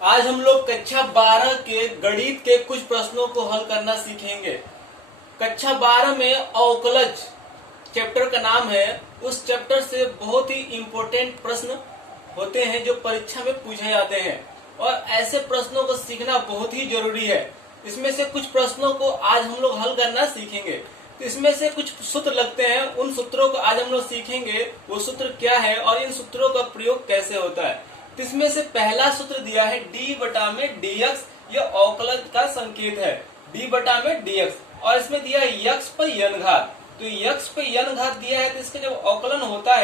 आज हम लोग कक्षा 12 के गणित के कुछ प्रश्नों को हल करना सीखेंगे। कक्षा 12 में अवकलज चैप्टर का नाम है। उस चैप्टर से बहुत ही इम्पोर्टेंट प्रश्न होते हैं जो परीक्षा में पूछे जाते हैं और ऐसे प्रश्नों को सीखना बहुत ही जरूरी है। इसमें से कुछ प्रश्नों को आज हम लोग हल करना सीखेंगे। तो इसमें से कुछ सूत्र लगते हैं, उन सूत्रों को आज हम लोग सीखेंगे। वो सूत्र क्या है और इन सूत्रों का प्रयोग कैसे होता है। तो इसमें से पहला सूत्र दिया है डी बटा में dx, यह अवकलज का संकेत है। डी बटा में dx और इसमें दिया है यक्स पर यन घात। तो यक्स पे यन घात दिया है तो इसका जब अवकलन होता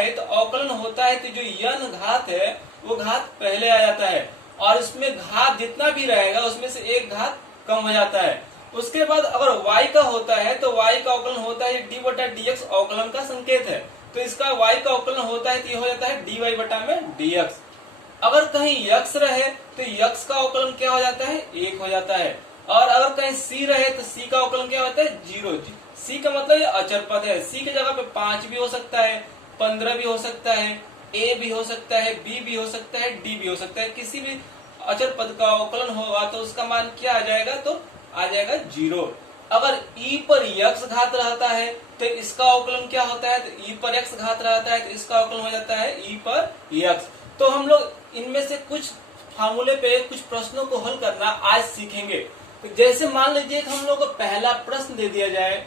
है तो जो यन घात है वो घात पहले आ जाता है और इसमें घात जितना भी रहेगा उसमें से एक घात कम हो जाता है। उसके बाद अगर y का होता है तो y का अवकलन होता है डी बटा dx, अवकलन का संकेत है। तो इसका y का अवकलन होता है तो ये हो जाता है dy बटा में dx। अगर कहीं यक्स रहे तो यक्स का अवकलन क्या हो जाता है, 1 हो जाता है। और अगर कहीं c रहे तो c का अवकलन क्या होता है, 0। c का मतलब ये अचर पद है। c की जगह पे 5 भी हो सकता है, 15 भी हो सकता है, a भी हो सकता है, b भी हो सकता है, d भी हो सकता है। किसी भी अचर पद का अवकलन होगा तो उसका मान क्या आ जाएगा, तो आ जाएगा 0। अगर e पर x घात रहता है तो इसका अवकलन क्या होता है, तो e पर x घात रहता है तो इसका अवकलन हो जाता है e पर x। तो हम लोग इनमें से कुछ फार्मूले पे कुछ प्रश्नों को हल करना आज सीखेंगे। तो जैसे मान लीजिए कि हम लोग को पहला प्रश्न दे दिया जाए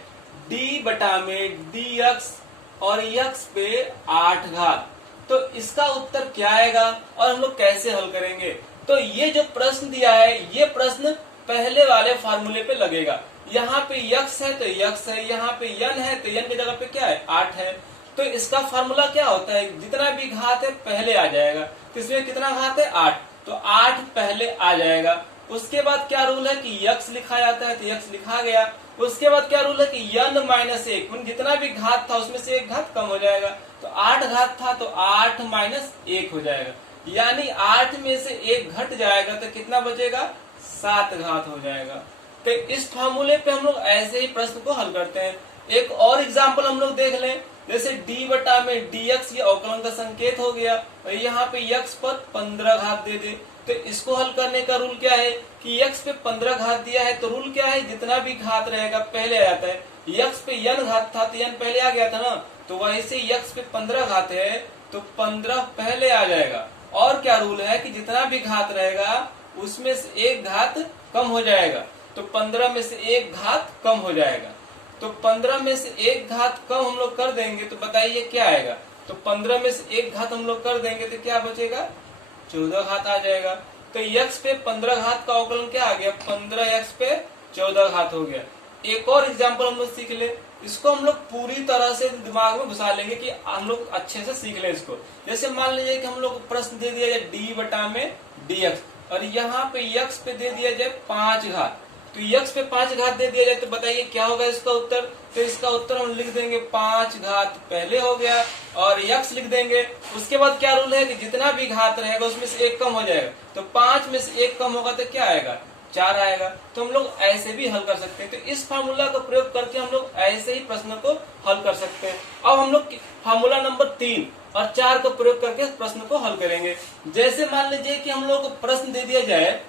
d बटा में dx और x पे 8 घात, तो इसका उत्तर क्या आएगा और हम लोग कैसे हल करेंगे। तो ये जो प्रश्न दिया है ये प्रश्न पहले वाले फार्मूले पे लगेगा। यहाँ पे x है तो x है, यहाँ पे n है तो n की जगह पे क्या है, 8 है। तो इसका फार्मूला क्या होता है, जितना भी घात है पहले आ जाएगा। तो इसमें कितना घात है, 8, तो 8 पहले आ जाएगा। उसके बाद क्या रूल है कि x लिखा जाता है तो x लिखा गया। उसके बाद क्या रूल है कि n माइनस 1, जितना भी घात था उसमें से एक घात कम हो जाएगा। तो 8 घात था तो 8 माइनस 1 हो जाएगा, यानी 8 में से 1 घट जाएगा तो कितना बचेगा, 7 घात हो जाएगा। तो इस फार्मूले पे हम लोग ऐसे ही प्रश्न को हल करते हैं। एक और एग्जाम्पल हम लोग देख लें, जैसे d बटा में dx ये अवकलन का संकेत हो गया और यहाँ पे x पर 15 घात दे दे। तो इसको हल करने का रूल क्या है कि x पे 15 घात दिया है तो रूल क्या है, जितना भी घात रहेगा पहले आ जाता है। x पे n घात था तो n पहले आ गया था ना, तो वैसे x पे 15 घात है तो 15 पहले आ जाएगा। और क्या रूल है कि जितना भी घात रहेगा उसमें से एक घात कम हो जाएगा। तो 15 में से एक घात कम हो जाएगा। तो 15 में से एक घात कम हम लोग कर देंगे तो बताइए क्या आएगा। तो 15 में से एक घात हम लोग कर देंगे तो क्या बचेगा, 14 घात आ जाएगा। तो x पे 15 घात का अवकलन क्या आ गया, 15x पे 14 घात हो गया। एक और एग्जाम्पल हम लोग सीख ले, इसको हम लोग पूरी तरह से दिमाग में घुसा लेंगे कि हम लोग अच्छे से सीख ले इसको। जैसे मान लीजिए कि हम लोग प्रश्न दे दिया जाए d बटा में dx और यहाँ पे x पे दे दिया जाए 5 घात। तो x पे 5 घात दे दिया जाए तो बताइए क्या होगा इसका उत्तर। तो इसका उत्तर हम लिख देंगे 5 घात पहले हो गया और x लिख देंगे। उसके बाद क्या रूल है कि जितना भी घात रहेगा उसमें से एक कम हो जाएगा। तो 5 में से एक कम होगा तो क्या आएगा, 4 आएगा। तो हम लोग ऐसे भी हल कर सकते हैं। तो इस फार्मूला का प्रयोग करके हम लोग ऐसे ही प्रश्न को हल कर सकते हैं। अब हम लोग फार्मूला नंबर 3 और 4 का प्रयोग करके प्रश्न को हल करेंगे। जैसे मान लीजिए कि हम लोग को प्रश्न दे दिया जाए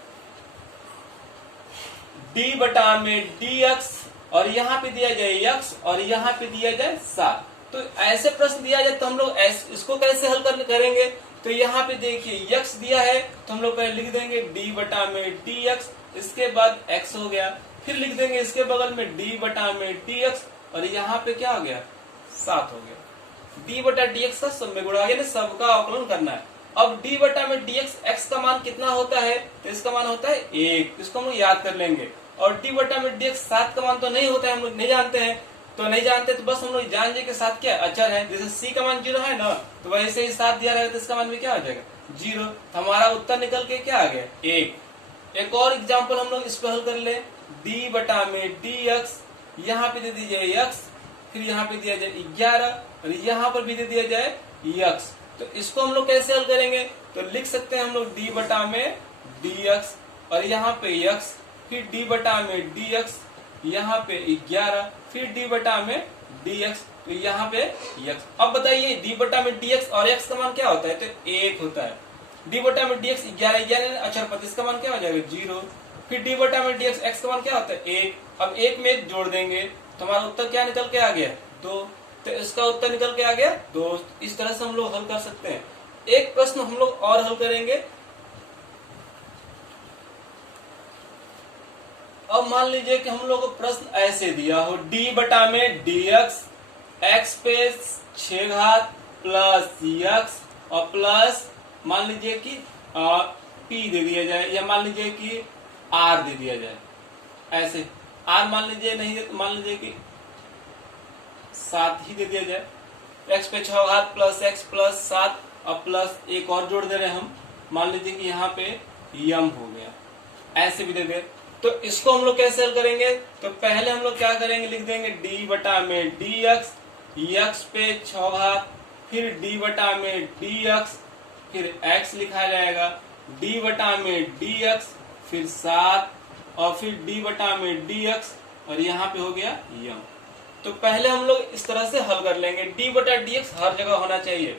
d बटा में dx और यहाँ पे दिया जाए x और यहाँ पे दिया जाए 7। तो ऐसे प्रश्न दिया जाए तो हम लोग इसको कैसे हल करेंगे। तो यहाँ पे देखिए x दिया है तो हम लोग पहले लिख देंगे d बटा में dx, इसके बाद x हो गया। फिर लिख देंगे इसके बगल में d बटा में dx और यहाँ पे क्या हो गया, 7 हो गया। d बटा dx का सब में गुणा, यानी सबका अवकलन करना है। अब d बटा में dx x का मान कितना होता है, तो इसका मान होता है 1। इसको हम लोग याद कर लेंगे। और d बटा में dx 7 का मान तो नहीं होता है, हम लोग नहीं जानते हैं। तो नहीं जानते तो बस हम लोग जान जाए कि 7 क्या अचर है। जैसे c का मान 0 है ना, तो वैसे ही 7 दिया रहेगा तो इसका मान भी क्या हो जाएगा, 0। हमारा उत्तर निकल के क्या आ गया, 1। एक और एग्जाम्पल हम लोग इसको हल कर ले, d बटा में dx, यहाँ पे दे दीजिए x, फिर यहाँ पे दिया जाए 11 और यहाँ पर भी दे दिया जाए x। तो इसको हम लोग कैसे हल करेंगे, तो लिख सकते हैं हम लोग d बटा में dx और यहाँ पे x, फिर d बटा में dx, यहाँ पे 11, फिर d बटा में dx, तो यहाँ पे x। अब बताइए d बटा में dx और x का मान क्या होता है, तो 1 होता है। डी बटा में डी एक्स 11 11 अचर पद, इसका मान क्या हो जाएगा 0। फिर डी बटा में डी एक्स का मान क्या होता है 1। अब 1 में 1 जोड़ देंगे तो हमारा उत्तर क्या निकल के आ गया 2। तो इसका उत्तर निकल के आ गया 2। इस तरह से हम लोग हल कर सकते हैं। एक प्रश्न हम लोग और हल करेंगे। अब मान लीजिए कि हम लोग को प्रश्न ऐसे दिया हो, डी बटा में डी एक्स पे 6 घात प्लस एक्स और प्लस मान लीजिए कि पी दे दिया जाए, या मान लीजिए कि आर दे दिया जाए। ऐसे आर मान लीजिए नहीं है तो मान लीजिए कि 7 ही दे दिया जाए। एक्स पे 6 घात प्लस एक्स प्लस 7 और प्लस एक और जोड़ दे रहे हैं हम, मान लीजिए कि यहाँ पे यम हो गया। ऐसे भी दे दे तो इसको हम लोग कैसे हल करेंगे? तो पहले हम लोग क्या करेंगे, लिख देंगे डी बटा में डी एक्स पे 6 घात, फिर डी बटा में डी एक्स, फिर एक्स लिखा जाएगा, डी बटा में डी एक्स, फिर 7 और फिर डी बटा में डी एक्स और यहाँ पे हो गया यम। तो पहले हम लोग इस तरह से हल कर लेंगे। डी बटा डी एक्स हर जगह होना चाहिए।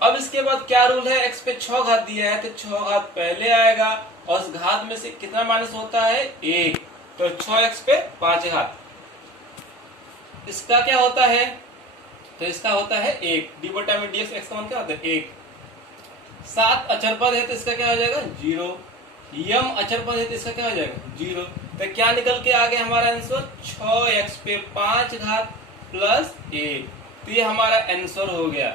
अब इसके बाद क्या रूल है, एक्स पे 6 घात दिया है तो 6 घात पहले आएगा और उस घात में से कितना माइनस होता है 1, तो 6x पे 5 घात, इसका क्या होता है, तो इसका होता है 1। डी बटा में डी एक्स का मान क्या होता है 1। 7 अचर पद है तो इसका क्या हो जाएगा 0। यम अचर पद है तो इसका क्या हो जाएगा 0। तो क्या निकल के आ गया हमारा आंसर 6x पे 5 घात प्लस 1। तो ये हमारा आंसर हो गया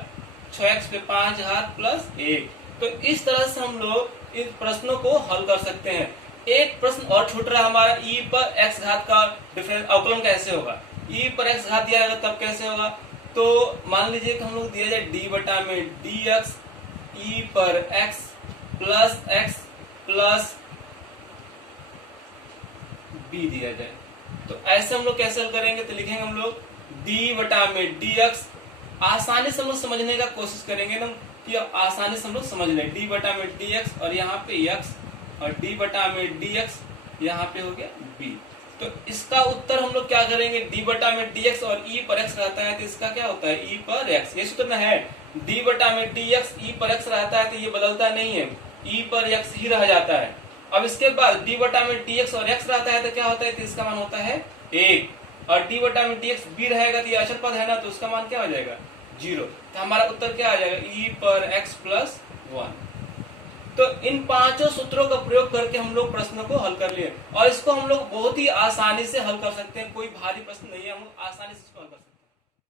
6x पे 5 घात प्लस 1। तो इस तरह से हम लोग इन प्रश्नों को हल कर सकते हैं। एक प्रश्न और छूट रहा हमारा, ई पर एक्स घात का डिफरेंस अवकलन कैसे होगा। ई पर एक्स घात दिया जाएगा तब कैसे होगा, तो मान लीजिए कि हम लोग दिया जाए डी बटा में डी एक्स ई पर एक्स प्लस बी दिया जाए। तो ऐसे हम लोग कैसे हल करेंगे, तो लिखेंगे हम लोग डी बटा में डी एक्स, आसानी से हम लोग समझने का कोशिश करेंगे ना कि आसानी से हम लोग समझ लें। डी बटा में डी एक्स और यहाँ पे एक्स और डी बटा में डी एक्स यहाँ पे हो गया बी। तो इसका उत्तर हम लोग क्या करेंगे, डी बटा में डी एक्स और ई पर एक्स रहता है तो इसका क्या होता है ई पर एक्स। ये सूत्र है, डी बटा में डी एक्स ई पर एक्स रहता है तो ये बदलता नहीं है, ई पर एक्स ही रह जाता है। अब इसके बाद डी बटा में डी एक्स और एक्स रहता है तो क्या होता है, तो इसका मान होता है 1 और डी बटा में डी एक्स बी रहेगा तो ये अचर पद है ना, तो उसका मान क्या हो जाएगा 0। तो हमारा उत्तर क्या आ जाएगा ई पर एक्स प्लस 1। तो इन 5 सूत्रों का प्रयोग करके हम लोग प्रश्नों को हल कर लिए और इसको हम लोग बहुत ही आसानी से हल कर सकते हैं। कोई भारी प्रश्न नहीं है, हम आसानी से इसको हल कर सकते हैं।